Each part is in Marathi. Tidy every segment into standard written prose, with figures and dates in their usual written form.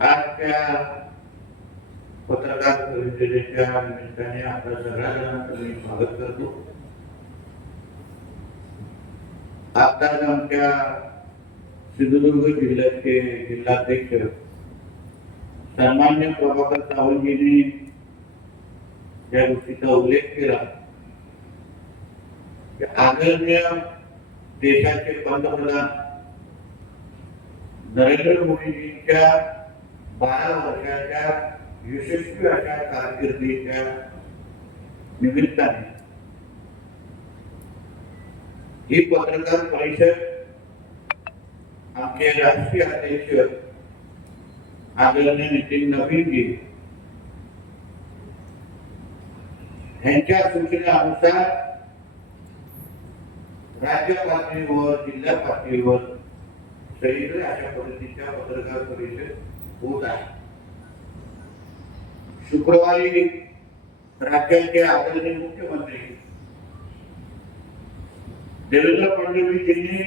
आज त्या पत्रकार परिषदेच्या निमित्ताने आपल्या सगळ्या जणांचं मी स्वागत करतो. आताच आमच्या सिंधुदुर्ग जिल्ह्याचे जिल्हाध्यक्ष सन्मान्य प्रभाकर सावंतजींनी या गोष्टीचा उल्लेख केला. आदरणीय देशाचे पंतप्रधान नरेंद्र मोदीजींच्या 12 वर्षाच्या यशस्वी अशा कारकिर्दीच्या निमित्ताने ही पत्रकार परिषद आमचे राष्ट्रीय अध्यक्ष आदरणीय नितीन नवीनजी यांच्या सूचनेनुसार राज्य पातळीवर जिल्हा पातळीवर सगळीकडे अशा पद्धतीच्या पत्रकार परिषद होत आहे. शुक्रवारी राज्याचे आदरणीय मुख्यमंत्री देवेंद्र फडणवीस यांनी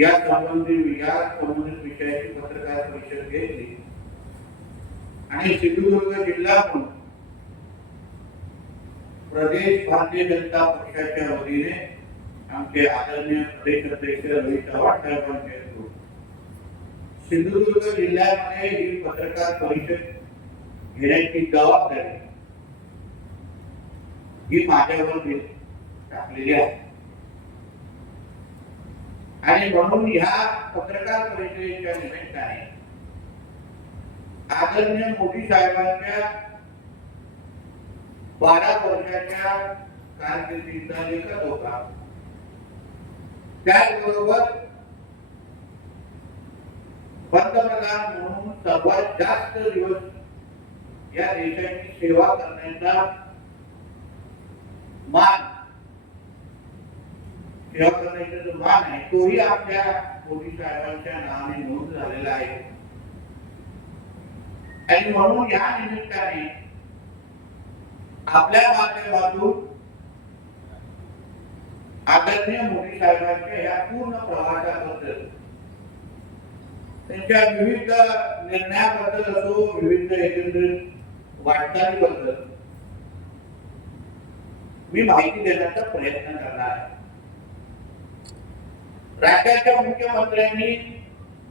या संबंधित विषयाची पत्रकार परिषद घेतली आणि सिंधुदुर्ग जिल्हा प्रदेश भारतीय जनता पक्षाच्या वतीने आमचे आदरणीय प्रदेश अध्यक्ष रवी चव्हाण साहेबांचे सिंधुदुर्ग जिल्ह्यामध्ये ही पत्रकार परिषद घेण्याची जबाबदारी ही माझ्यावर टाकलेली आहे आणि म्हणून ह्या पत्रकार परिषदेच्या निमित्ताने आदरणीय मोदी साहेबांच्या 12 वर्षाच्या कारकिर्दीचा लेखक होता. त्याचबरोबर पंतप्रधान म्हणून सर्वात जास्त दिवस या देशाची सेवा करण्याचा मान आहे तोही आपल्या मोदी साहेबांच्या नावाने नोंद झालेला आहे. आणि म्हणून या निमित्ताने आपल्या माध्यमातून आदरणीय मोदी साहेबांच्या या पूर्ण प्रवासाबद्दल त्यांच्या विविध निर्णयाबद्दल असो विविध एकंदरीत वाटचालीबद्दल मी माहिती देण्याचा प्रयत्न करणार आहे. राज्याच्या मुख्यमंत्र्यांनी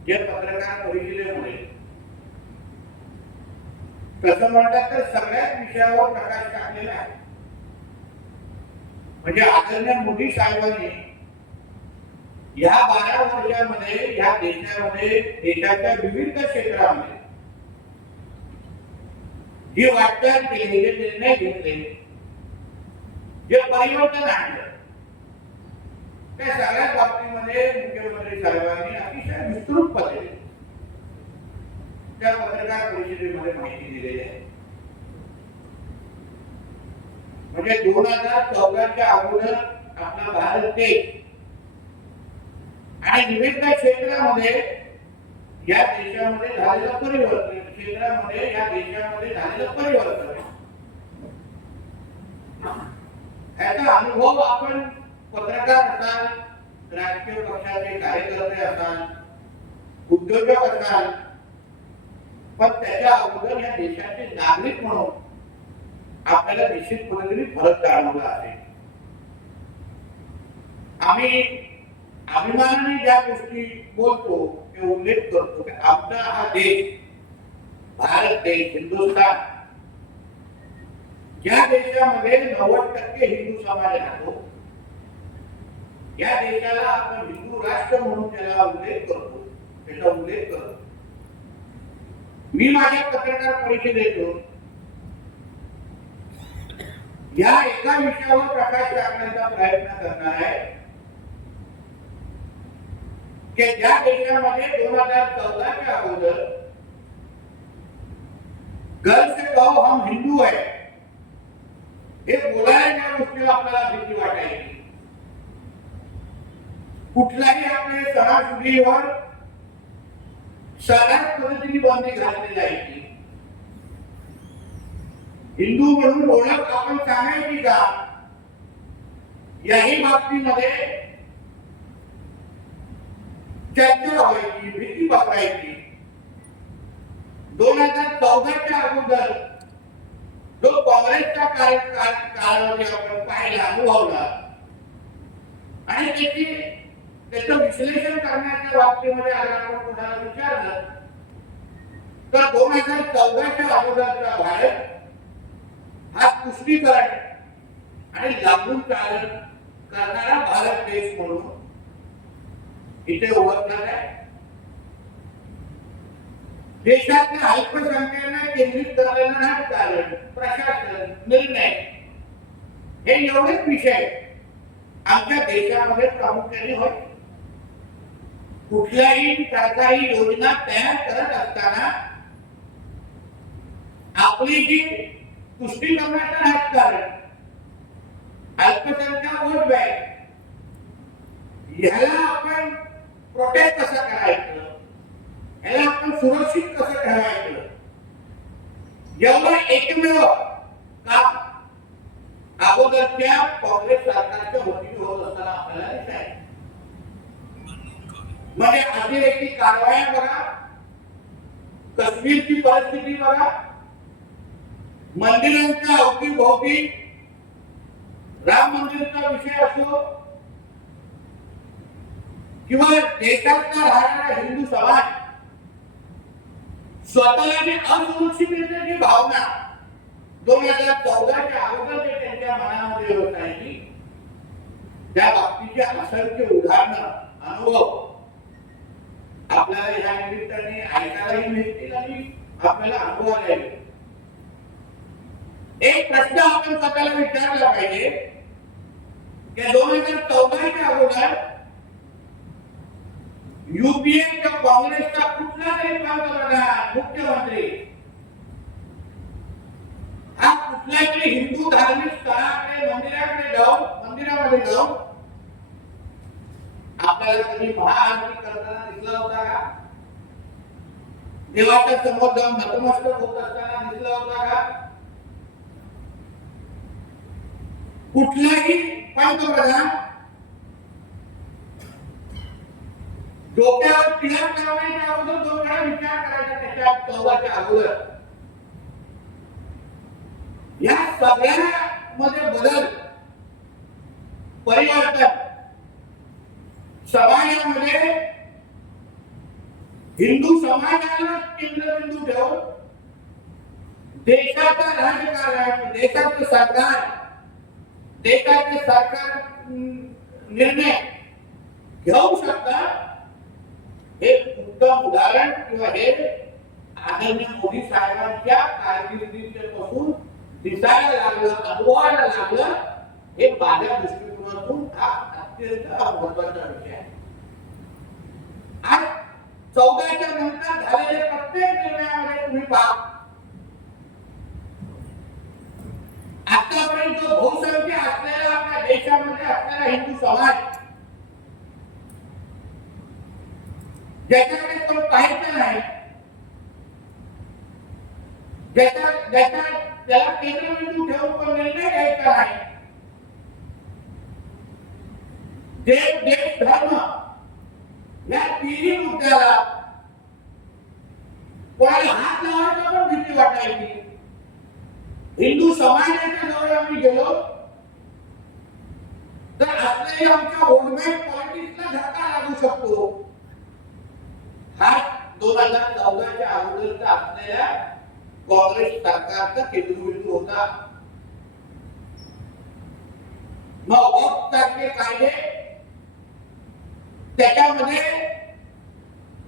जे पत्रकार परिषदेमुळे कसं म्हणतात तर सगळ्याच विषयावर प्रकाश टाकलेला आहे. म्हणजे आदरणीय मोदी साहेबांनी या 12 वर्षामध्ये या देशामध्ये देशाच्या विविध क्षेत्रामध्ये जी वाटचाल केली जे निर्णय घेतले जे परिवर्तन आणलं त्या सगळ्या बाबतीमध्ये मुख्यमंत्री साहेबांनी अतिशय विस्तृत पद्धतीने त्या पत्रकार परिषदेमध्ये माहिती दिलेली आहे. म्हणजे 2014च्या अगोदर आपला भारत देश आणि विविध क्षेत्रामध्ये या देशामध्ये झालेलं परिवर्तन याचा अनुभव आपण पत्रकार असाल राजकीय पक्षाचे कार्यकर्ते असाल उद्योजक असाल पण त्याच्या अगोदर या देशाचे नागरिक म्हणून आपल्याला निश्चित पद्धतीने फरक जाणवला आहे. आम्ही अभिमानाने ज्या गोष्टी बोलतो ते उल्लेख करतो की आपला हा देश भारत देश हिंदुस्थान ज्या देशामध्ये 90% हिंदू समाज राहतो या देशाला आपण हिंदू राष्ट्र म्हणून त्याचा उल्लेख करतो. मी माझ्या पत्रकार परिषदेतून या एका विषयावर प्रकाश टाकण्याचा प्रयत्न करणार आहे की ज्या देशामध्ये 2014च्या अगोदर गर्व से कहो हम हिंदू है हे बोलायच्या गोष्टीला आपल्याला भीती वाटायची. कुठलाही आपले सणासुदीवर साऱ्याच पद्धतीने बंदी घातली जायची. हिंदू म्हणून ओळख आपण सांगायची का याही बाबतीमध्ये चर्चा व्हायची, भीती वाटायची. 2014च्या अगोदर जो काँग्रेसचा कालावधी आपण पाहिला अनुभवला आणि त्याचं विश्लेषण करण्याच्या बाबतीमध्ये अगर आपण कोणाला विचारलं तर 2014च्या अगोदरचा भारत हा पुष्टीकरण आणि लागून चालण करणारा भारत देश म्हणून इथे ओळखला आहे. देशातल्या अल्पसंख्याकांना केंद्रित करलेलं राजकारण, प्रशासन, निर्णय हे एवढेच विषय आमच्या देशामध्ये प्रामुख्याने होते. कुठल्याही सरकारी योजना तयार करत असताना आपली जी पुष्टीकरणाचं राजकारण, अल्पसंख्याक वोट बँक ह्याला आपण प्रोटेक्ट कसं करायचं, ह्याला आपण सुरक्षित कसं ठेवायचं, एवढं एकमेव काम अगोदरच्या काँग्रेस सरकारच्या वतीने होत असताना आपल्याला दिसायचं. म्हणजे अतिरेकी कारवाया बघा, काश्मीरची परिस्थिती बघा, मंदिरांच्या अवतीभोवती राम मंदिराचा विषय असो किंवा देशातला राहणारा हिंदू समाज स्वतःची असुरक्षिततेची भावना 2014च्या अगोदर जे त्यांच्या मनामध्ये होती त्या बाबतीची असंख्य उदाहरणं, अनुभव आपल्याला या निमित्ताने ऐकायलाही मिळतील आणि आपल्याला अनुभवायला येईल. एक प्रश्न आपण स्वतःला विचारला पाहिजे की 2014च्या अगोदर युपीए किंवा काँग्रेसचा कुठला तरी पंतप्रधान, मुख्यमंत्री हा कुठल्या तरी हिंदू धार्मिक स्थळाकडे, मंदिरामध्ये जाऊन आपल्याला कधी महाआरती करताना दिसला होता का? देवाच्या समोर जाऊन नतमस्तक होत असताना दिसला होता का? कुठलाही पंतप्रधान डोक्यावर तिलक लावण्याच्या अगोदर 2 वेळा विचार करायचा त्याच्या 14च्या अगोदर. या सगळ्या मध्ये बदल, परिवर्तन समाजामध्ये हिंदू समाजाला केंद्रबिंदू ठेवून देशाचं राजकारण, देशाचं सरकार, देशाचे सरकार निर्णय घेऊ शकतात हे उत्तम उदाहरण किंवा हे आदरणीय मोदी साहेबांच्या कारकिर्दीचे पासून दिसायला लागलं, अनुभवायला लागलं. हे माझ्या दृष्टिकोनातून हा अत्यंत महत्त्वाचा विषय आहे. आज 14च्या नंतर झालेल्या प्रत्येक निर्णयामध्ये तुम्ही पहा, आतापर्यंत बहुसंख्य असलेला आपल्या देशामध्ये असलेला हिंदू समाज ज्याच्याकडे कोण पाहायचं नाही, त्याला केंद्रबिंदू ठेवून कोण निर्णय घ्यायचा नाही, देश धर्म या तिन्ही मुद्द्याला कोणाला हात लावायचा पण भीती वाटायची. हिंदू समाजाच्या जवळ आम्ही गेलो तर असलेल्या आमच्या वोटबँक पॉलिटिक्सला धक्का लागू शकतो. हा 2014च्या अगोदरचा असलेल्या काँग्रेस सरकारचा केंद्रबिंदू होता. मग वक्फ सारखे कायदे, त्याच्यामध्ये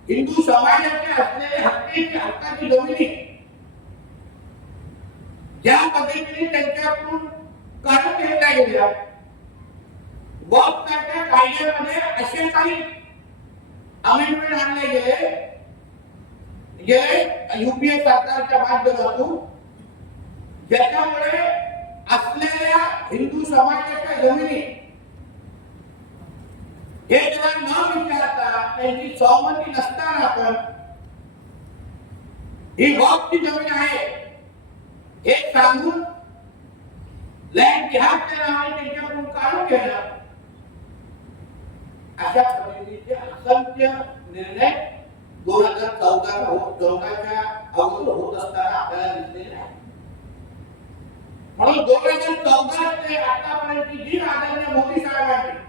हिंदू समाजाचे असलेले हक्काची जमिनी ज्या पद्धतीने त्यांच्याकडून काढून घेतल्या गेल्या, वक्फ सारख्या कायद्यामध्ये असे काही अमेंडमेंट आणले गेले युपीए सरकारच्या माध्यमातून ज्याच्यामुळे असलेल्या हिंदू समाजाच्या जमिनी हे त्याला न विचारता, त्यांची सहमती नसताना पण ही वक्फची जमीन आहे हे सांगून लँड जिहादच्या नावाने त्यांच्याकडून काढून घेणं, अशा पद्धतीचे असंख्य निर्णय 2014च्या अगोदर होत असताना आपल्याला दिसलेले आहे. म्हणून 2014 ते आतापर्यंतची जी आदरणीय मोदी साहेबांनी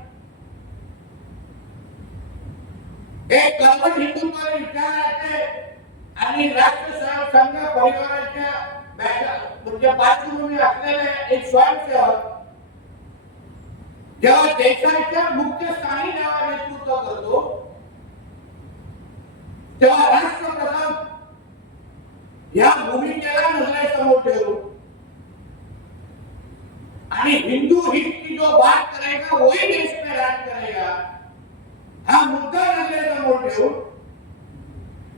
एक कल्पट हिंदुत्व विचाराचे आणि राष्ट्र संघ परिवाराच्या म्हणजे पार्श्वभूमी असलेले एक स्वयंसेवक जेव्हा देशाच्या मुख्य स्थानी जेव्हा नेतृत्व करतो तेव्हा राष्ट्रप्रथम या भूमिकेला नजरेसमोर ठेवून आणि हिंदू हित की जो बात करेगा वही देश में राज करेगा हा मुद्दा नजरेसमोर ठेवून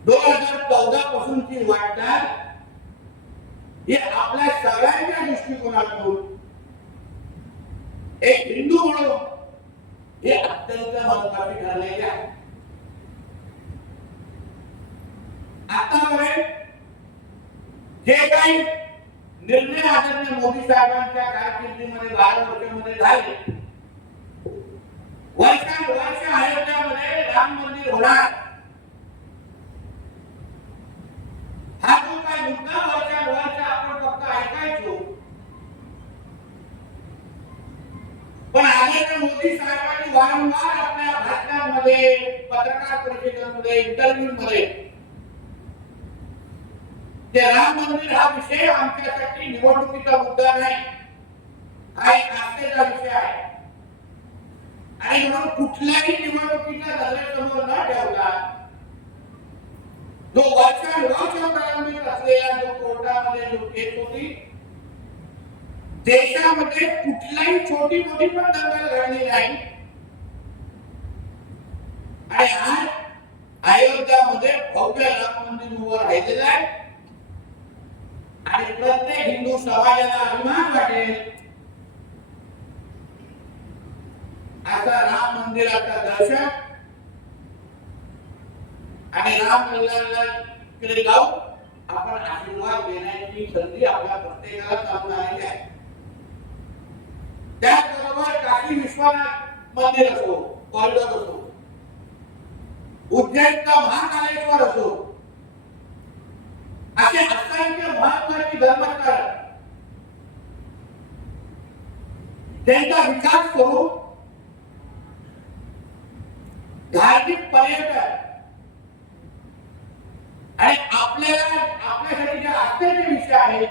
2014 पासूनची वाटचाल हे आपल्या सगळ्यांच्या दृष्टिकोनातून एक हिंदू म्हणून हे अत्यंत महत्त्वाचे ठरलेले आहे. आतापर्यंत जे काही निर्णय आदरणीय मोदी साहेबांच्या कारकिर्दीमध्ये 12 वर्षांमध्ये झाले, वर्ष अयोध्यामध्ये राम मंदिर होणार हा जो काही मुद्दा वर्ष आपण फक्त ऐकायचो, पण आदरणीय मोदी साहेबांनी वारंवार आपल्या भाषणांमध्ये, पत्रकार परिषदेमध्ये, इंटरव्ह्यूमध्ये ते राम मंदिर हा विषय आमच्यासाठी निवडणुकीचा मुद्दा नाही, हा एक आस्थेचा विषय आहे आणि म्हणून कुठल्याही निवडणुकीच्या नजरेसमोर न ठेवता जो वर्ष प्रलंबित असलेला जो कोर्टामध्ये जो केस होती, देशामध्ये कुठलाही छोटी मोठी पण दंगल घडली नाही आणि आज अयोध्यामध्ये भव्य राम मंदिर उभं राहिलेलं आहे आणि प्रत्येक हिंदू समाजाला अभिमान वाटेल आता राम मंदिराचा दर्शन आणि राम मंदिराकडे जाऊन आपण आशीर्वाद देण्याची संधी आपल्या प्रत्येकाला सामोरं आलेली आहे. त्याचबरोबर काशी विश्वनाथ मंदिर असो, कॉरिडॉर असो, उज्जैनचा महाकालेश्वर असो, असे असंख्य महत्त्वाची धर्मस्थळ त्यांचा विकास करून धार्मिक पर्यटन आणि आपल्यासाठी जे आस्थेचे विषय आहेत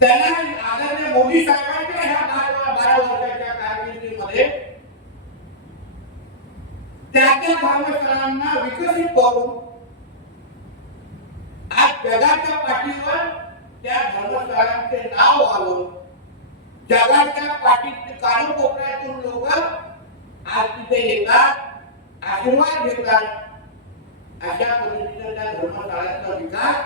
त्यांना आदरणीय मोदी साहेबांच्या ह्या 12 वर्षाच्या कारकिर्दीमध्ये त्या धर्मस्थळांना विकसित करून आज जगाच्या पाठीवर त्या धर्मस्थळांचे नाव व्हावं, जगाच्या पाठीत कानाकोपऱ्यातून लोक आज तिथे येतात, आशीर्वाद घेतात. अशा पद्धतीने त्या धर्मस्थळांचा विकास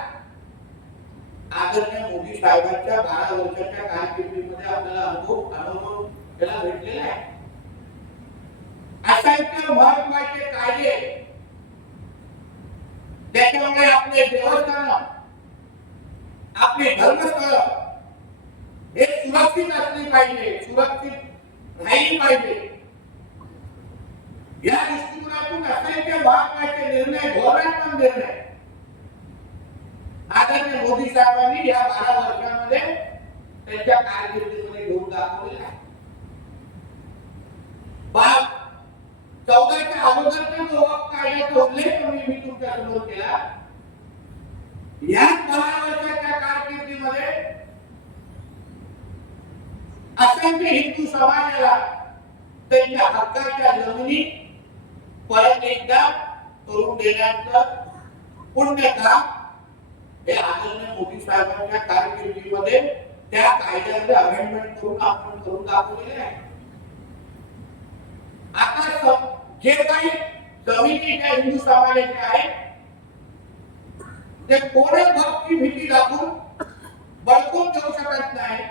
आदरणीय मोदी साहेबांच्या 12 वर्षाच्या कारकिर्दीमध्ये आपल्याला अनुभव त्याला भेटलेला आहे. असंख्य महत्त्वाचे कायदे त्याच्यामुळे आपले देवस्थान, आपली धर्मस्थळ हे सुरक्षित असली पाहिजे, सुरक्षित राहिली पाहिजे. या दृष्टिकोनातून असंख्य महत्त्वाचे निर्णय, धोरणात्मक निर्णय आदरणीय मोदी साहेबांनी या 12 वर्षांमध्ये त्यांच्या कारकिर्दीमध्ये घेऊन दाखवले आहे. 14च्या अगोदरचा जो कायद्याचा उल्लेख मी तुमच्या समोर केला, या 12 वर्षाच्या कारकिर्दीमध्ये असंख्य हिंदू समाजाला त्यांच्या हक्काच्या जमिनी परत एकदा करून देण्याचं पुण्य काम हे आदरणीय मोदी साहेबांच्या कारकिर्दीमध्ये त्या कायद्यामध्ये अमेंडमेंट करून आपण करून दाखवलेले आहे. आता जे काही जमिनी त्या हिंदू समाजाचे आहेत ते कोणी भक्ती भीती दाखवून बळकून देऊ शकत नाही,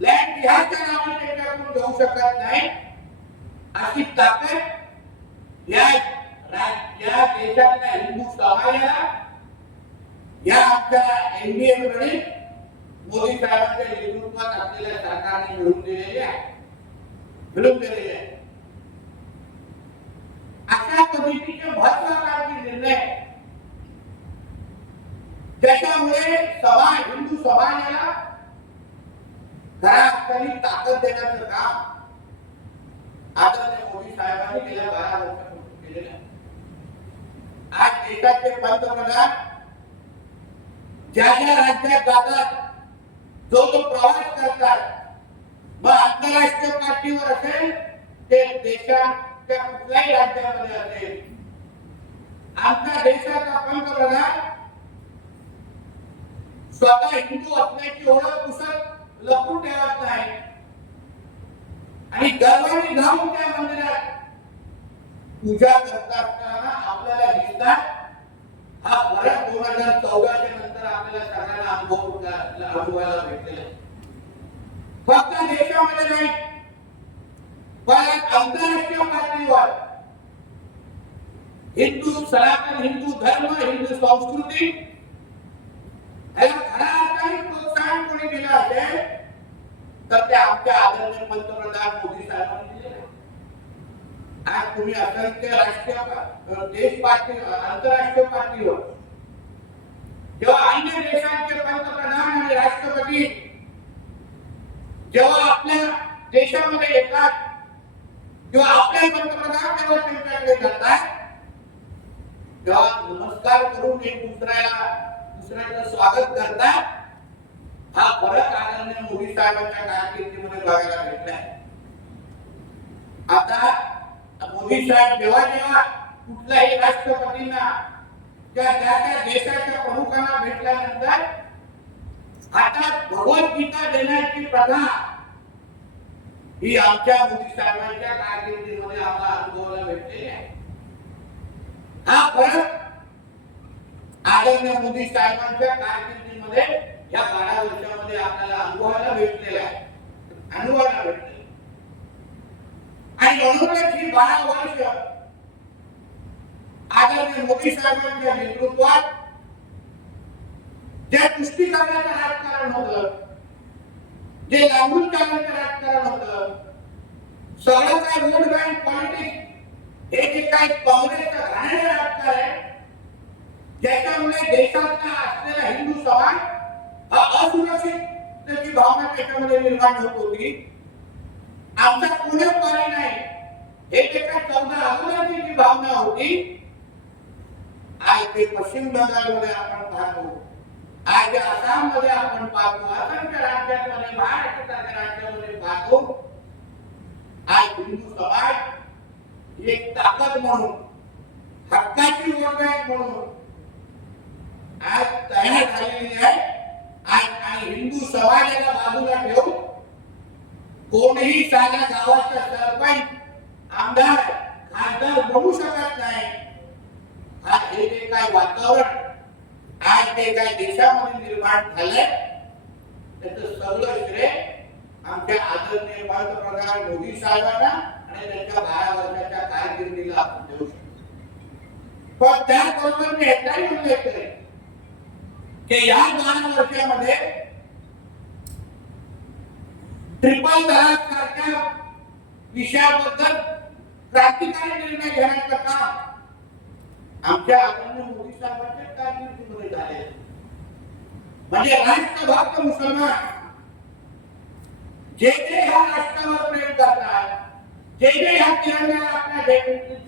लँड ह्याच्या नावाने त्यांच्याकडून देऊ शकत नाही. अशी ताकद या देशातल्या हिंदू समाजाला या आमच्या एनडीए कडे मोदी साहेबांच्या नेतृत्वात असलेल्या सरकारने मिळवून दिलेली आहे. मोदींचे महत्वाकांक्षी निर्णय ज्याच्यामुळे हिंदू समाजाला खरी ताकद देण्याचं काम आदरणीय मोदी साहेबांनी गेल्या 12 वर्षापासून केलेलं आहे. आज देशाचे पंतप्रधान ज्या ज्या राज्यात जातात, जो प्रवास करतात, मग आंतरराष्ट्रीय पातळीवर असेल ते देशाच्या कुठल्याही राज्यामध्ये असेल, आमच्या देशाचा पंतप्रधान स्वतः हिंदू असण्याची ओळख पुसत लपून ठेवत नाही आणि गर्वाने जाऊन त्या मंदिरात पूजा करत असताना आपल्याला दिसतात. हा फरक 2014च्या नंतर आपल्याला सगळ्यांना अनुभवायला भेटलेला आहे. फक्त देशामध्ये नाही, पण आंतरराष्ट्रीय पातळीवर हिंदू सनातन हिंदू धर्म हिंदू संस्कृती याला खऱ्या अर्थाने प्रोत्साहन कोणी दिलं असेल तर ते आमच्या आदरणीय पंतप्रधान मोदी साहेबांनी दिले. आज तुम्ही असंख्य राष्ट्रीय देश पातळी आंतरराष्ट्रीय पातळीवर जेव्हा अन्य देशांचे पंतप्रधान आणि राष्ट्रपती जेव्हा आपल्या देशामध्ये येतात किंवा आपले पंतप्रधान जेव्हा त्यांच्याकडे जातात तेव्हा नमस्कार करून एक दुसऱ्याचं स्वागत करतात. हा फरक आदरणीय मोदी साहेबांच्या कारकिर्दीमध्ये बघायला भेटलाय. आता मोदी साहेब जेव्हा कुठल्याही राष्ट्रपतींना त्या देशाच्या प्रमुखांना भेटल्यानंतर हातात भगवद्गीता देण्याची प्रथा ही आमच्या मोदी साहेबांच्या कारकिर्दीमध्ये आम्हाला अनुभवायला भेटलेली आहे. हा फरक आदरणीय मोदी साहेबांच्या कारकिर्दीमध्ये या 12 वर्षामध्ये आपल्याला अनुभवायला भेटलेला आहे. आणि म्हणूनच ही 12 वर्ष आदरणीय मोदी साहेबांच्या नेतृत्वात जे तुष्टीकरणाचं राजकारण होतं, जे लांबून चालण्याचं राजकारण होतं, सगळं काय वोट बँक पॉलिटिक्स हे जे काही काँग्रेसचं घाणेरडं राजकारण आहे ज्याच्यामुळे देशातला असलेला हिंदू समाज हा असुरक्षिततेची भावना त्याच्यामध्ये निर्माण होत होती. आमचा पुणे पाणी नाही हे जे काही 14 अगोदरची भावना होती, आज ते पश्चिम बंगालमध्ये आपण पाहतो, आज आसाममध्ये आपण पाहतो, असंख्य राज्यांमध्ये महाराष्ट्राच्या राज्यामध्ये पाहतो. आज हिंदू समाज एक ताकद म्हणून हक्काची वोट बँक म्हणून आज तयार झालेली आहे. आणि हिंदू समाजाला बाजूला ठेवून कोणीही साध्या गावाचा सरपंच आमदार खासदार बनू शकत नाही. आज हे जे काय वातावरण आज ते काय देशामध्ये निर्माण झालंय त्याचं सगळं श्रेय आमच्या आदरणीय पंतप्रधान मोदी साहेबांना आणि त्यांच्या 12 वर्षाच्या कारकिर्दीला आपण देऊ शकतो. पण त्याबरोबर मी एकदाही उल्लेख करेन की या 12 वर्षामध्ये ट्रिपल तलाक सारख्या विषयाबद्दल क्रांतिकारी निर्णय घेण्याचं काम आमच्या आदरणीय मोदी साहेबांच्या कारकिर्दीमध्ये झाले. म्हणजे राष्ट्रभक्त मुसलमान जे ह्या राष्ट्रावर प्रेम करतात, जे ह्या तिरंग्याला आपल्या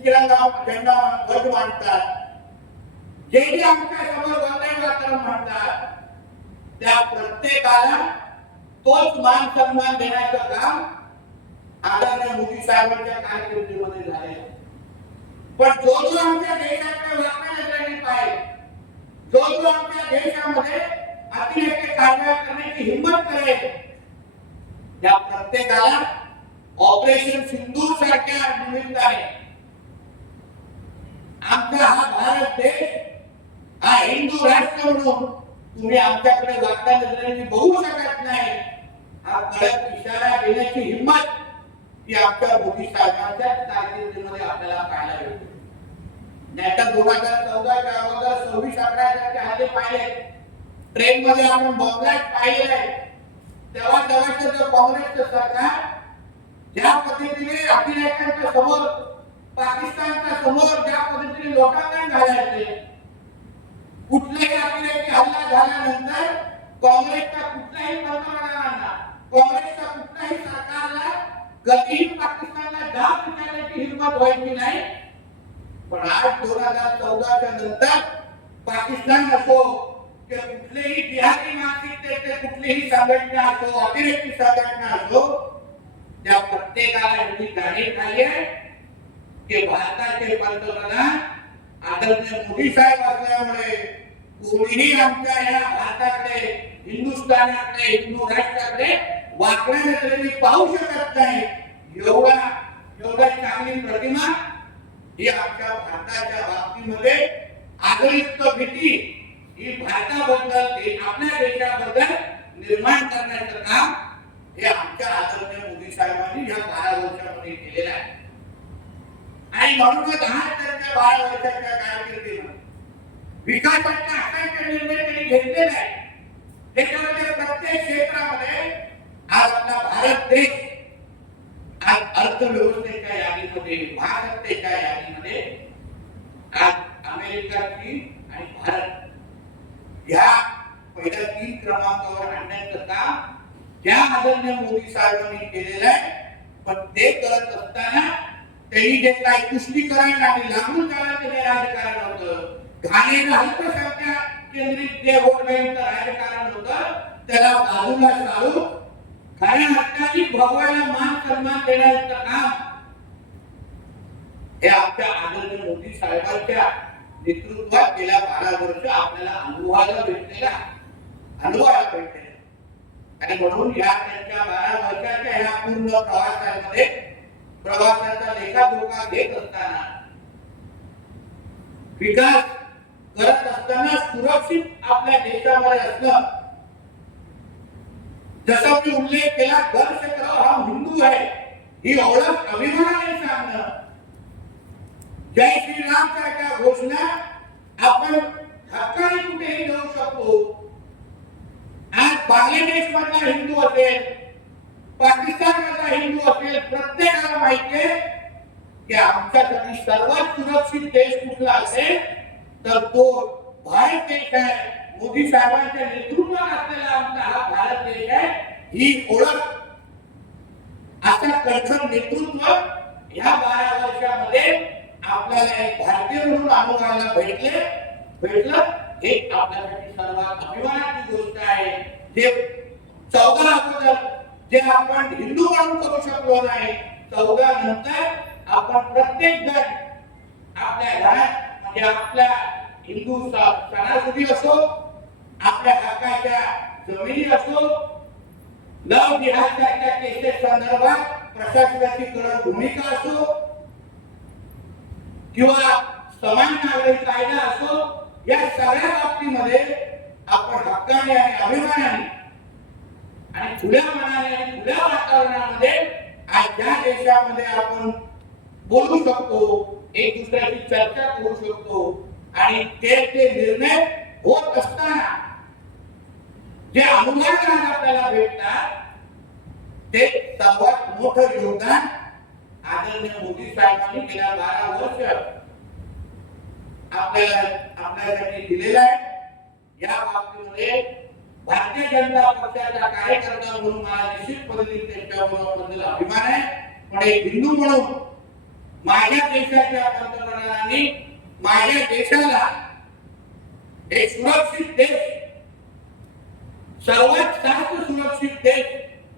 तिरंगा झेंडा ध्वज मांडतात, जे आमच्या समोर वंदे मातरम म्हणतात, त्या प्रत्येकाला तोच मान सन्मान देण्याचं काम आदरणीय मोदी साहेबांच्या कारकिर्दीमध्ये झाले. पण जो आमच्या देशाच्या वाटण्यासाठी पाहिजे, जो आमच्या देशामध्ये अतिरेकी कारवाया करण्याची हिंमत करेल, त्या प्रत्येकाला ऑपरेशन सिंदूर सारख्या निमित्ताने आमचा हा भारत देश हा हिंदू राष्ट्र म्हणून तुम्ही आमच्याकडे वागता नजरेने बघू शकत नाही, हा कडक इशारा देण्याची हिंमत ही आमच्या मोदी साहेबांच्या कारकिर्दीमध्ये आपल्याला पाहायला मिळते. नाहीतर 2014च्या अगोदर 26-18 हल्ले पाहिले, ट्रेन मध्ये आपण बॉम्बलास्ट पाहिले, तेव्हा काँग्रेसचं सरकार ज्या पद्धतीने अतिरेक्यांच्या समोर पाकिस्तानच्या समोर ज्या लोटांगण घालायचे. कुठलाही अतिरेकी हल्ला झाल्यानंतर काँग्रेसच्या कुठल्याही पंतप्रधानांना, काँग्रेसच्या कुठल्याही सरकारला कधीही पाकिस्तानला जाब विचारण्याची हिंमत व्हायची नाही. पण आज 2014च्या नंतर पाकिस्तान असो की कुठलेही जिहादी मानसिकतेचे कुठलीही संघटना असो, अतिरेकी संघटना असो, त्या प्रत्येकाला एवढी जाणीव झाली आहे की भारताचे पंतप्रधान आदरणीय मोदी साहेब असल्यामुळे कोणीही आमच्या या भारताकडे, हिंदुस्थानाकडे, हिंदू राष्ट्राकडे वाकड्या नजरेने पाहू शकत नाही. एवढा चांगली प्रतिमा ही आमच्या भारताच्या बाबतीमध्ये आदरयुक्त भीती ही भारताबद्दल, आपल्या देशाबद्दल निर्माण करण्याचं काम हे आमच्या आदरणीय मोदी साहेबांनी या 12 वर्षामध्ये केलेलं आहे. आणि म्हणूनच आज त्यांच्या 12 वर्षाच्या कारकिर्दीमध्ये विकासाच्या असंख्य निर्णय त्यांनी घेतलेले आहे. त्याच्यामध्ये प्रत्येक क्षेत्रामध्ये आज आपला भारत देश आज अर्थव्यवस्थेच्या यादीमध्ये, महासत्तेच्या यादीमध्ये आज अमेरिका, चीन आणि भारत या पहिल्या 3 क्रमांकावर आणण्याचं काम त्या आदरणीय मोदी साहेबांनी केलेलं आहे. पण ते करत असताना त्यांनी जे काही तुष्टीकरण आणि लागू चालण्याचं जे राजकारण होतं, घाणेरडं अल्पसंख्याक केंद्रित जे वोट बँकचं राजकारण होतं, त्याला बाजूला सारून खऱ्या अर्थाने भगवाला मान सन्मान देण्याचं काम हे आमच्या आदरणीय मोदी साहेबांच्या नेतृत्वात गेल्या 12 वर्ष आपल्याला अनुभवायला भेटलेला. आणि म्हणून या त्यांच्या 12 वर्षाच्या या पूर्ण प्रवासाचा लेखाजोखा घेत असताना, विकास करत असताना सुरक्षित आपल्या देशामध्ये असणं, जसा मी उल्लेख केला, गर्व से करो हम हिंदू है ही ओळख अभिमानाने सांगणं, जय श्री राम सारख्या घोषणा आपण हक्काने कुठेही देऊ शकतो. आज बांगलादेश मधला हिंदू असेल, पाकिस्तान मधला हिंदू असेल, प्रत्येकाला माहिती आहे की आमच्यासाठी सर्वात सुरक्षित देश कुठला असेल तर तो भारत देश आहे. मोदी साहेबांच्या नेतृत्वात असलेला आमचा हा भारत देश आहे. ही ओळख, असा कणखर नेतृत्व या 12 वर्षामध्ये आपल्याला एक भारतीय म्हणून अनुभवायला भेटलं. हे आपल्यासाठी सर्वात अभिमानाची गोष्ट आहे. जे 14 अगोदर जे आपण हिंदू म्हणून करू शकलो नाही, 14 नंतर आपण प्रत्येक जण आपल्या घरात, म्हणजे आपल्या हिंदू सणासुदी असो, आपल्या हक्काच्या जमिनी असो, लव जिहाद सारख्या केसेस संदर्भात प्रशासनाची कडक भूमिका असो, किंवा समान नागरिक कायदा असो, या सगळ्या बाबतीमध्ये आपण हक्काने आणि अभिमानाने आणि खुल्या मनाने आणि खुल्या वातावरणामध्ये आज ज्या देशामध्ये आपण बोलू शकतो, एक दुसऱ्याची चर्चा करू शकतो, आणि ते निर्णय होत असताना जे अनुभव आपल्याला भेटतात, ते सर्वात मोठं योगदान आदरणीय मोदी साहेबांनी गेल्या 12 वर्ष आपल्यासाठी दिलेलं आहे. या बाबतीमध्ये भारतीय जनता पक्षाचा कार्यकर्ता म्हणून मला निश्चित पद्धतीने त्यांच्याबद्दल अभिमान आहे. पण एक हिंदू म्हणून माझ्या देशाच्या पंतप्रधानांनी माझ्या देशाला एक सुरक्षित देश, सर्वात जास्त सुरक्षित देश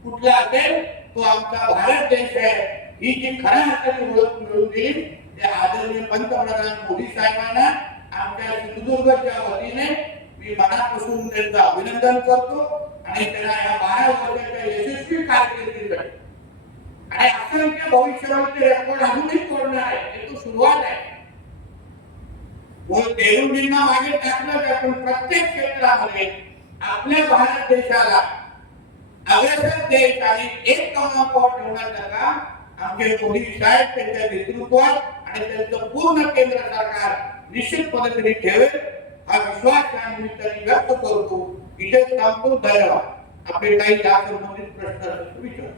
कुठला असेल तो आमचा भारत देश आहे, ही जी खऱ्या अर्थाने ओळख मिळवून दिली त्या आदरणीय पंतप्रधान मोदी साहेबांना आमच्या सिंधुदुर्गच्या वतीने मी मनापासून त्यांचं अभिनंदन करतो. आणि त्यांना या 12 वर्षाच्या यशस्वी कारकिर्दीसाठी आणि असंख्य भविष्यवाणी रेकॉर्ड अजूनही तोडणार आहे. हे तो सुरुवात आहे. देवेंद्रजींना मागे टाकलं तर आपण प्रत्येक क्षेत्रामध्ये आपल्या भारत देशाला अग्रेसर देश आणि एक क्रमांकावर ठेवण्याचं काम आमचे मोदी साहेब त्यांच्या नेतृत्वात आणि त्यांचं पूर्ण केंद्र सरकार निश्चित पद्धतीने ठेवेल हा विश्वास या निमित्ताने व्यक्त करतो. इथे थांबतो. धन्यवाद. आपले काही या संबंधित प्रश्न विचार.